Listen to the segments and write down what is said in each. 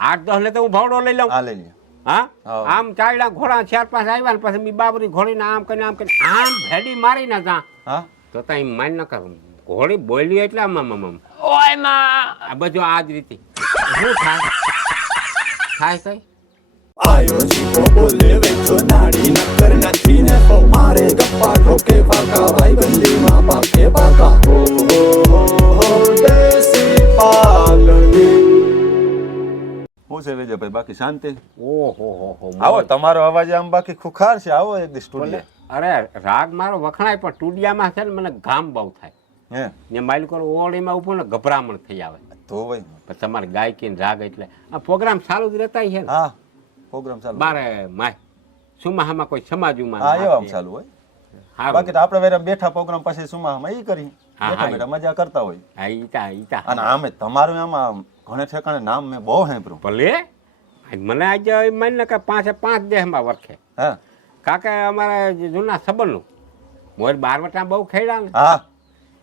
8-10 ને તો હું ભાવડો લઈ લઉં. હા લઈ લ્યો. હા હા. આમ ચાયડા ઘોડા 4-5 આવ્યા ને પછી બાબરી ઘોડીને આમ કરીને આમ ભેડી મારીને જા હા તો તઈ માન ન કર ઘોડી બોલી એટલે આમ ઓય માં આ બધું આ જ રીતે શું થાય થાય કઈ આયો જીવો બોલે વેચો નાડી નક્કર નથી ને મારે ગપ્પા ઠોકે ફાકા ભાઈ બંદીમાં પાકે પાકા હો દેસી પાલડી. શું છે વિજયભાઈ બાકી શાંતિ? ઓહો હો આવો તમારો અવાજ આમ બાકી ખુખાર છે. આવો એક દી સ્ટુડિયો. અરે રાગ મારો વખણાય પણ ટુડિયામાં છે ને મને ગામ બહુ થાય હે ને માલિકો ઓળીમાં ઉભો ને ગભરામણ થઈ આવે તો ભાઈ પછી તમારે ગાયકી રાગ એટલે આ પ્રોગ્રામ ચાલુ જ રહેતા છે ને હા પ્રોગ્રામ ચાલુ. બારે માય સુમાહામાં કોઈ સમાજમાં હા એવા ચાલુ હોય. હા બાકી તો આપણે વેરે બેઠા પ્રોગ્રામ પછી સુમામાં ઈ કરી હા, બેઠા હા. બેઠા મજા કરતા હોય. હા ઈતા અને આમે તમારું આમાં ઘણે ઠેકાણે નામ મેં બહુ સાંભળ્યું. ભલે મને આજે માની ને કે 5 દેહમાં વરખે હા કાકા અમારા જૂના સંબંધો મોર બારવટા બહુ ખેડા ને હા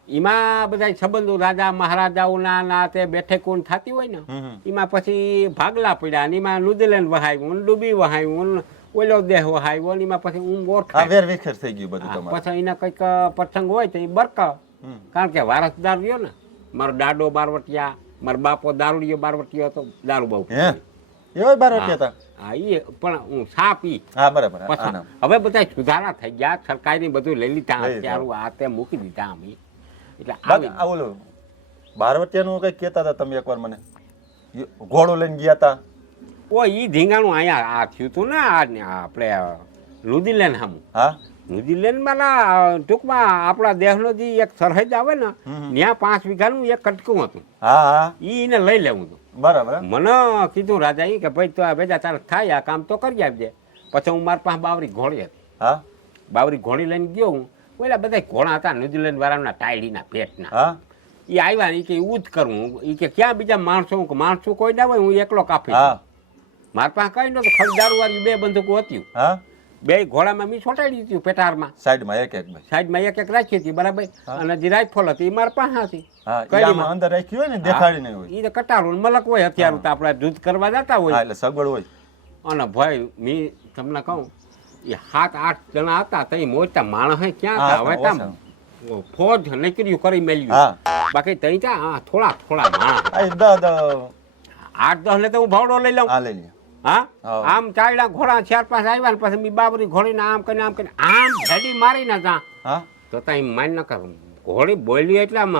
એમાં બધા સંબંધો રાજા મહારાજાઓના ના તે બેઠકોન થતી હોય ને હમ. એમાં પછી ભાગલા પડ્યા ને એમાં ન્યુઝીલેન્ડ વહાવ્યું ડૂબી વહાવ્યું ઓલો દેહ વહાવ્યો ને એમાં પછી ઊંઘ આ ઓળખાય વેર વિખેર થઈ ગયું બધું હા, તમારે. પછી એના કંઈક પ્રસંગ હોય તો એ બરકા હમ. કારણ કે વારસદાર રહ્યો ને મારો દાડો બારવટિયા મારો બાપો દારૂડિયો બારવટિયો હતો દારૂ બહુ હે એવા બાર હતા. હા એ પણ હું સા પી હા બરાબર. હા, પછી ના. હવે બધા સુધારા થઈ ગયા સરકારી બધું લઈ લીધા લઈ લીધા. અત્યારું આ તે મૂકી દીધા અમે એટલે બાકી આવી આ ઓલું બારવટિયાનું કંઈક કહેતા હતા તમે એકવાર મને ઘોડો લઈને ગયા હતા. ઓ ઈ ધીંગાણું અહીંયા આ થયું હતું ને આપણે ન્યુઝીલેન્ડ સામું હા ન્યુઝીલેન્ડમાં ના ટૂંકમાં આપણા દેશનો જે એક સરહદ આવે ને ત્યાં 5 વીઘાનું એક કટકું હતું હા હા એને લઈ લેવું હતું બરાબર. મને કીધું રાજા કે ભાઈ તો આ બેજા તારે થાય આ કામ તો કરી આપજે પછી હું મારી પાસે બાવરી ઘોડી હતી હા બાવરી ઘોડી લઈને ગયો હું પેલા બધા ઘોડા હતા ન્યુઝીલેન્ડ વાળાના ટાયડીના પેટના હા એ આવ્યા ને કે એવું જ કરવું એ કે ક્યાં બીજા માણસો કોઈ ના હોય હું એકલો કાપી હા મારી પાસે કઈ નતું ખાલી દારૂવાળી 2 બંદૂકો હતી હા 2 ઘોડામાં મેં છોટાડી દીધી પેટારમાં સાઈડમાં એક એક ભાઈ. સાઈડમાં એક રાખી હતી બરાબર અને જે રાઇફલ હતી એ મારી પાસે હતી હા કઈ ઈ આમાં અંદર રાખ્યું હોય ને દેખાડીને હોય. એ તો કટારો ને મલક હોય અત્યારે તો આપણે દૂધ કરવા જતા હા હોય એટલે સગવડ હોય. અને ભાઈ મેં તમને કહું એ 7-8 જણા હતા તો એ મોટા માણસ ક્યાં હા, હતા હવે ઓછા. там ફોજ નીકળ્યું કરી મેલ્યું હા બાકી તઈ ત્યાં થોડા માણસ આ દ 8-10 ને તો હું ભાવડો લઈ લઉં હા લઈ લ્યો. હા હા. આમ ચાયડા ઘોડા 4-5 આવ્યા ને પછી મેં બાબરી ઘોડીને આમ કરીને આમ ભેડી મારીને જા હા તો તઈ માન ન કર ઘોડી બોલી એટલે આમ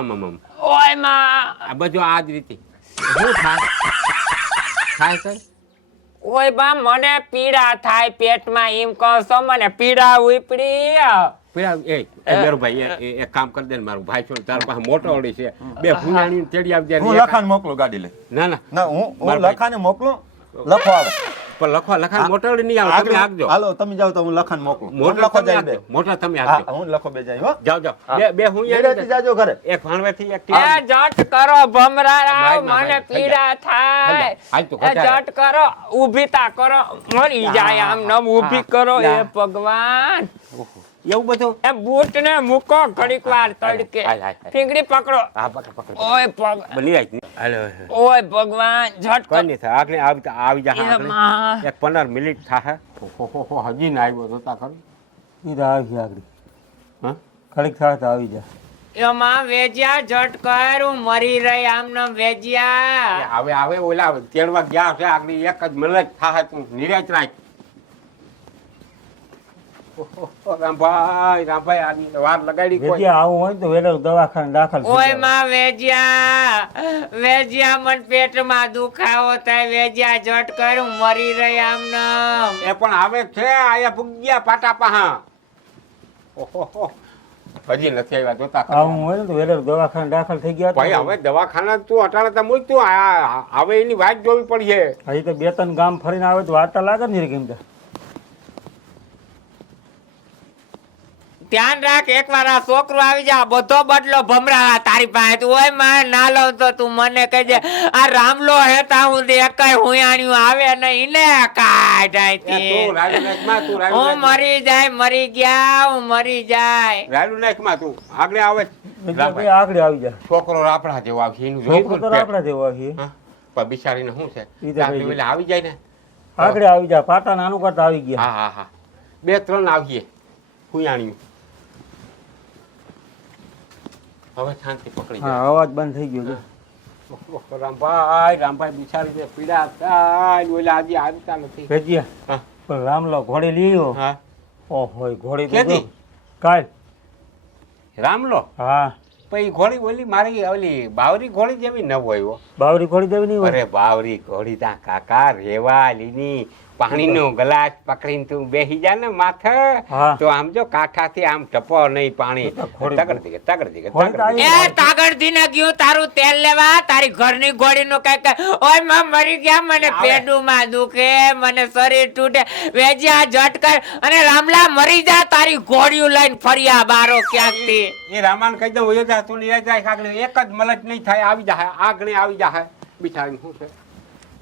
ઓય માં આ બધું આ જ રીતે શું થાય કઈ ઓય બા મને પીડા થાય પેટમાં એમ કહો છો મને પીડા ઉપડી પેલા એ મેરુભાઈ એક કામ કરી દે ને મારું ભાઈ છોડ તાર પાસે મોટો ઓડી છે 2 ફૂલાણી તેડી આવજે હું લખાણ મોકલું ગાડી લઈ. ના ના ના હું મારા ભાઈ. લખાને મોકલું લખો આવે. પણ લખાણ મોટો ઓડી નહીં આવે તમે આગજો હાલો તમે જાઓ તો હું લખાણ મોકલું. મોટો લખો તમે જાય બે. આગજો મોટા તમે હા આગજો હું લખો બે જાય હો. જાઓ જાઓ હા. બે હું નિરાંતે જાજો ઘરે. એક ભાણવેથી એક એ જટ કરો ભમરારાવ ભાઈ, મને ભાઈ, પીડા થાય હાલ તો એ જટ કરો ઊભી તા કરો મરી જાય આમ નમ ઊભી કરો એ ભગવાન એવું બધું એ બૂટ ને મૂકો ઘડીક વાર તડકે હાલ, હાલ, હાલ. ફીંગડી પકડો હા પકડ ઓય પગ બની જાય હાલો ઓય ભગવાન ઝટ કોઈ નહીં થાય આગળ આવી જા એ માં એક 15 મિનિટ થાય હજી ના આવ્યો જોતા ખરું ઈરા આવી આગળ હા ઘડીક થાય તો આવી જા એમાં વેજ્યા ઝટ કર હું મરી રહી આમને વેજ્યા હવે ઓલા તેડવા ગયા છે આગળ એક જ મિનિટ થાય તું નિરાશ રાખ રામભાઈ આની વાર લગાડી કોઈ વેજ્યા આવું હોય તો વેલો દવાખાને દાખલ થઈ ઓય જાવ. માં વેજ્યા મન પેટમાં દુખાવો થાય વેજ્યા ઝટ કર હું મરી રહી આમને એ પણ આવે છે આયા ભૂગ્યા પાટા પાહા ઓહો હજી નથી આવ્યા જોતા ખરા. આવું હોય ને તો વેલો દવાખાને દાખલ થઈ ગયા ભાઈ હવે દવાખાના તું અટાણે તો મૂક તું હવે એની વાત જોવી પડશે હજી તો 2-3 ગામ ફરીને આવે તો વાર્તા લાગે ને કેમ ધ્યાન રાખ એકવાર આ છોકરો આવી જા બધો બદલો ભમરા તારી પાસે ઓય માં ના લઉં તો તું મને કહેજે આ રામલો હેતા હું દેખાય હુંયાણ્યું આવે નહીં ને કાઢ તું રાયુ નાખમાં તું રાયુ હું મરી જાય મરી ગયા હું મરી જાય રાયુ નાખમાં તું આગળ આવે ભાઈ આગળ આવી જા છોકરો આપણા જેવો આવશે એનું છોકરો તો જોયું આપણા જેવો છે હા. પણ બિચારીને શું છે ઈ તો ચાકરી ભાઈ. વેલે આવી જાય ને આગળ આવી જા પાટા નાનું કરતા આવી ગયા હા હા હા 2-3 આવીએ હુયાણીયું હવે શાંતિ પકડી હા જાય અવાજ બંધ થઈ ગયો જો. રામભાઈ બિચારીને પીડા થાય ઓલા આજે આવતા નથી ભેજિયા હા પણ રામલો ઘોડી લીયો હા ઓહો ઘોડી તો કેદી? જો. કાલ રામલો હા પછી ઘોડી ઓલી મારી ઓલી બાવરી ઘોડી જેવી ન હોય હો. બાવરી ઘોડી દેવી નહીં હોય અરે બાવરી ઘોડી તા કાકા રેવા લીની પાણીનો ગ્લાસ પકડીને તું બેસી જા ને માથે હા. તો આમ જો કાંઠાથી આમ ટપો નહીં પાણી તો ઘોડી તગડ દીકે તગડ દીકે ઘોડી તો આવી. એ તાગડથી ને ગયું તારું તેલ લેવા તારી ઘરની ઘોડીનું કઈ ઓય માં મરી ગયા મને આવે. પેટુમાં દુખે મને શરીર તૂટે વેજ્યા ઝટકર અને રામલા મરી જા તારી ઘોડીયું લઈને ફર્યા બારો ક્યાંકથી એ રામાન કહી દઉં હોય જા તું નિરાજ રાખ આગળ એક જ મલટ નહીં થાય આવી જાય આગળ આવી જાય બિચારી શું છે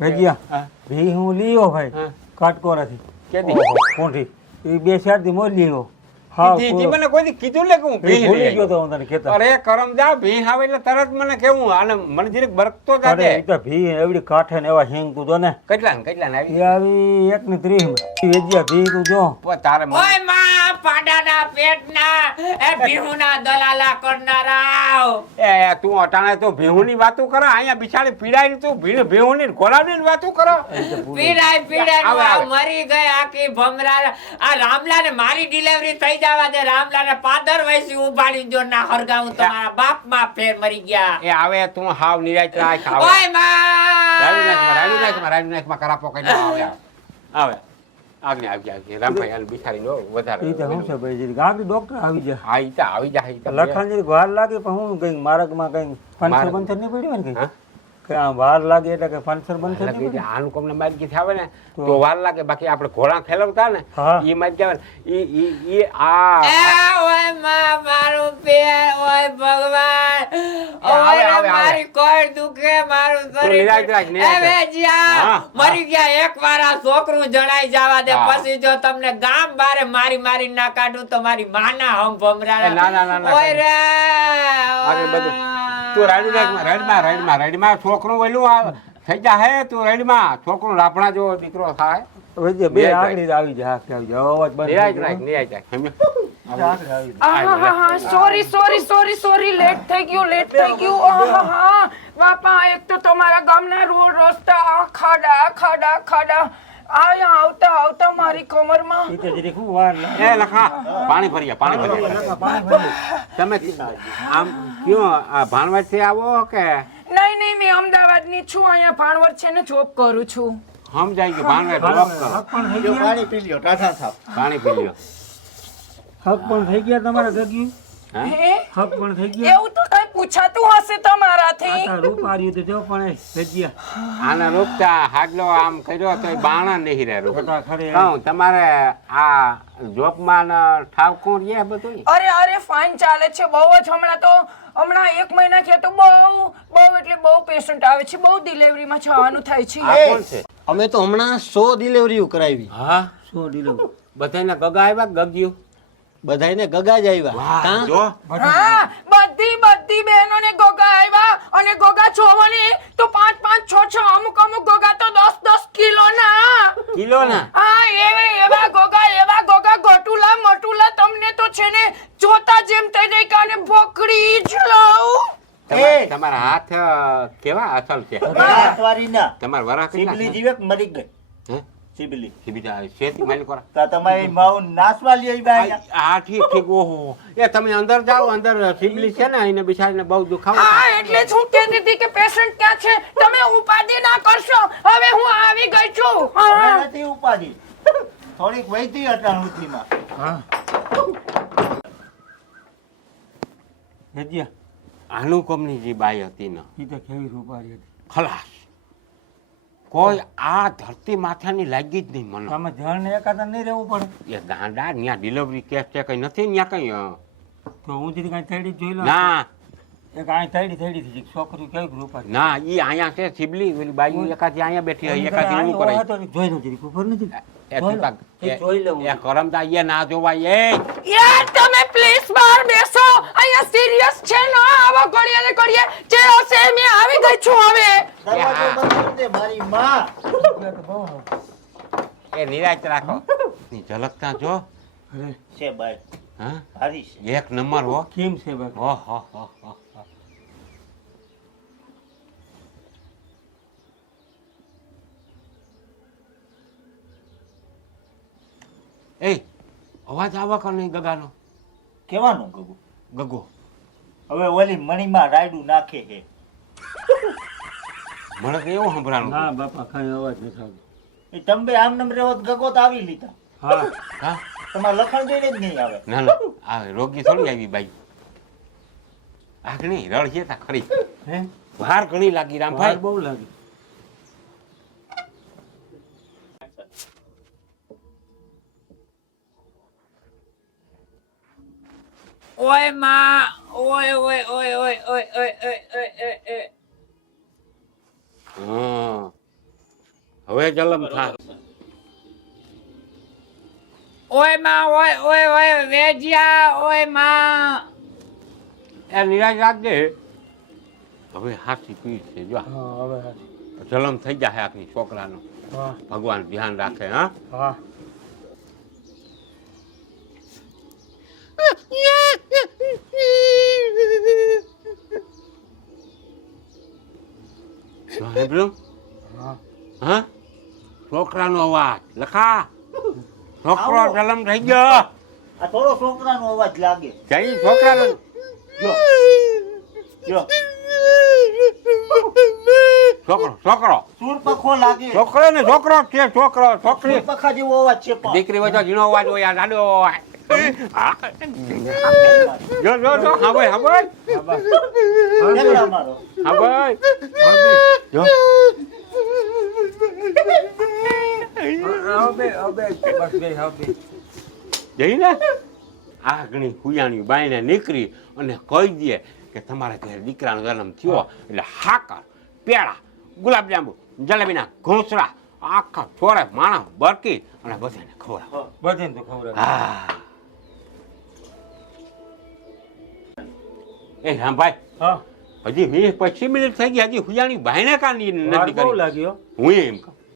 ભેજિયા હા. ભી હું લીયો ભાઈ હા. કાટકો નથી કેદી? ઓહો, કોઠી એ 2-4 દી મોર લીયો હા જી મને કોઈ દી કીધું લે કે હું ભીં ભૂલી લઈ ગયો તો આવ્યો. હું તને કહેતા અરે કરમ જા ભીં આવે એટલે તરત મને કેવું અને મને જીરીક બરકતો અરે જાજે એ તો ભી એવડી કાઠે ને એવા હિંગ તું જો ને કેટલા ને આવી એ આવી 1:30 માં વેજિયા ભી તું જો પણ તારે મને- ઓય માં પાડાના પેટના એ ભીહુના દલાલા કરનારાઓ એ તું અટાણે તો ભેહુની વાતો કરે અહીંયા બિચારી પીડાઈ તું ભેહુની ઘોડાની વાતો કરો પીડાય પીડાય આવે, આવે. મરી ગઈ આખી ભમરા આ રામલાને મારી ડિલિવરી થઈ જવા દે રામલાને પાદર વયસી ઉભાડી જો ના હરગાવું તમારા બાપ માં ફેર મરી ગયા એ આવે તું હાવ નિરાશ રાખ આવે ઓય માં રાડુનાથમાં કરાપો કઈ આવે આવે આગળ આવી રામભાઈ હાલ બિચારી નો વધારે એ તો હું છે ભાઈ જરી ગાડી ડોક્ટર આવી જાય હા ઈ તો આવી જાય ઈ તો લખાણ જરી વાર લાગે પણ હું કઈ માર્ગમાં કઈ પંચર બંચર નહીં પડ્યું ને હા? કઈ કે આ વાર લાગે એટલે કે પંચર બંચર નહીં એટલે પડ્યું? આનું કોમને મારી ગીત આવે ને તો વાર લાગે બાકી આપણે ઘોડા ખેલવતા ને હા. ઈ મારી જવાય ઈ આ એ ઓય માં મારું પેર ઓય ભગવાન આવે, ઓય આવે. મારી કોઈ દુખે મારું તું નિરાશ રાખ, નિરાશ રાખ. હવે જ્યાં હા, મરી ગયા એકવાર આ છોકરું જણાઈ જવા દે હા. પછી જો તમને ગામ બારે મારી ના કાઢું તો મારી માના હમ એ ના, ના, ના, ના. ઓય રે આગળ બધું તું રાઈડમાં છોકરું વેલું થઈ જાય તું રાઈડમાં છોકરું રાપણા જેવો દીકરો થાય વચ્ચે બે નિરાશ આગળ આવી જાય હાથ આવી જાય અવાજ બંધ નિરાશ થઈ રાખ ગયો. નિરાશ રાખ સમજ્યો? આગળ આવી જાય. સોરી લેટ થઈ ગયું બાપા એક તો તમારા ગામના રોડ રસ્તા આ ખાડા આયા આવતા મારી કમરમાં ઈ તો જરી ખૂબ વાર લાગે. એ લખા પાણી ભર્યા તમે આમ કયો આ ભાણવડથી આવો કે નહીં મેં અમદાવાદની છું અહીંયા ભાણવડ છે ને જોબ કરું છું સમજાય કે ભાણવડ ડ્રોપ કરો હક પણ થઈ ગયા પાણી પી લ્યો હક પણ થઈ ગયા તમારા ગગ્યું હા? હે હક પણ થઈ ગયા એવું તો કઈ પૂછાતું હશે તમારાથી આટા રૂપ આર્યું તો જો પણ એ ભેજિયા આને રોકતા હાડલો આમ કર્યો તો બાણા નહીં રહે રોક ખોટા ખરે કહું તમારે આ જોબમાં ઠાવકું રે બધું અરે ફાઇન ચાલે છે બહુ જ હમણાં 1 મહિના થયા તો બહુ પેશન્ટ આવે છે બહુ ડિલિવરીમાં જવાનું થાય છે આ કોણ છે અમે તો હમણાં 100 ડિલિવરીઓ કરાવી હા શું ડીલો બધાને ગગા આવ્યા ગગ્યું બધાયને ગગા જ આવ્યા કાં? જો હા બધી બહેનોને ગોગા આવ્યા અને ગોગા જોવો ને તો 5-5 6 અમુક ગોગા તો 10 કિલો ના કિલો ના હા એવા ગોગા ગોટુલા મોટુલા તમને તો છે ને જોતા જેમ થઈ જાય કે આને ભોકડી જ લઉં તમારા હાથ કેવા અસલ છે હાથવારીના તમારા વરા સિબલી કેટલા જીવક મરી ગઈ હે સિબલી બીજા શેતી માલી કોરા તો તમારી માઉ નાસવા લઈ આવ્યા હા ઠીક ઓહો એ તમે અંદર જાઓ અંદર સિબલી છે ને એને બિચારીને બહુ દુખાવો હા થાય. એટલે જ હું કહેતી હતી કે પેશન્ટ ક્યાં છે તમે ઉપાધિ ના કરશો હવે હું આવી ગઈ છું હવે હા નથી ઉપાડી થોડીક વૈતી અટાણુથીમાં હા ભેજિયા અનુકમની જે બાઈ હતી ને ઈ તો કેવી રૂપ આરી હતી ખલાસ કોઈ આ ધરતી માથાની લાગી જ નહીં મને તમે જણ એકાદા નહીં રહેવું પડે એ ગાંડા ત્યાં ડિલિવરી કેસ છે કઈ નથી ત્યાં કઈ તો હું જરી કાંઈ થેડી જોઈ લઉં ના એક આ થઈડી થઈ છોકરી કઈ ગ્રુપ ના ઈ અહીંયા છે સિબલી ઓલી બાઈ એકાદી અહીંયા બેઠી હોય એકાદી એવું કરે જોઈ નથી ખબર નથી એ તું તાક જોઈ લઉં. એ કરમતા એ ના જોવાય એ યાર તમે પ્લીઝ બહાર બેસો અહીંયા સિરિયસ છે ને આવા ઘડીએ ને ઘડીએ જે હશે મેં આવી ગઈ છું હવે દરવાજો બંધ કરી દે મારી માં એ નિરાશ રાખો ની ઝલકતા જો છે બાઈ હા હારી છે એક નંબર હો કેમ છે બાકી ઓહ હો હો હો એ અવાજ આવા કે નહીં ગગાનો કેવાનું ગગુ ગગો હવે ઓલી મણીમાં રાયડું નાખે છે મને તો એવું સંભળાણું ના બાપા કઈ અવાજ નથી આવતો એ તમે આમ નમ રેવો તો ગગો તો આવી લીધા હા હા તમારે લખણ જોઈને જ નહીં આવે ના ના આ રોગી થોડી આવી બાઈ આ ઘણી રળ છે તા ખરી હે વાર ઘણી લાગી ભાઈ રામભાઈ બહુ લાગે ઓય માં ઓય ઓય ઓય ઓય ઓય ઓય ઓય ઓય ઓય હા હવે જલમ થા ઓય માં ઓય ઓય ઓય વેજિયા ઓય માં એ નિરાશ રાખજે હવે હાથી પીર છે જો હા હવે જલમ થઈ જાય આપણી છોકરાનો હા ભગવાન ધ્યાન રાખે હા હા સાંભળ્યું હા હા છોકરાનો અવાજ લખા છોકરો જલમ થઈ ગયો આ થોડો છોકરાનો અવાજ લાગે જઈ છોકરાનો જો જો છોકરો છોકરો સૂર પખો લાગે છોકરો ને છોકરો છે છોકરો છોકરી સૂર પખા જેવો અવાજ છે પણ દીકરી વચ્ચે ઝીણો અવાજ હોય આ દાડો હોય જો જો જો હા ભાઈ હા ભાઈ નેકળા મારો હા ભાઈ જો હવે બસ બે હવે જઈને આ ઘણી હુયાણી બાઈને નીકળી અને કહી દે કે તમારા ઘરે દીકરાનો જન્મ થયો એટલે હાકર પેડા ગુલાબજાંબુ જલેબીના ઘોંસરા આખા છોરે માણસ બરકી અને બધાને ખવડાવ બધે તો ખબર હા એ હા ભાઈ હા હજી 20-25 મિનિટ થઈ ગઈ હજી હુયાણી બાઈને કાની નથી બહુ કરી લાગ્યો હું એમ કહું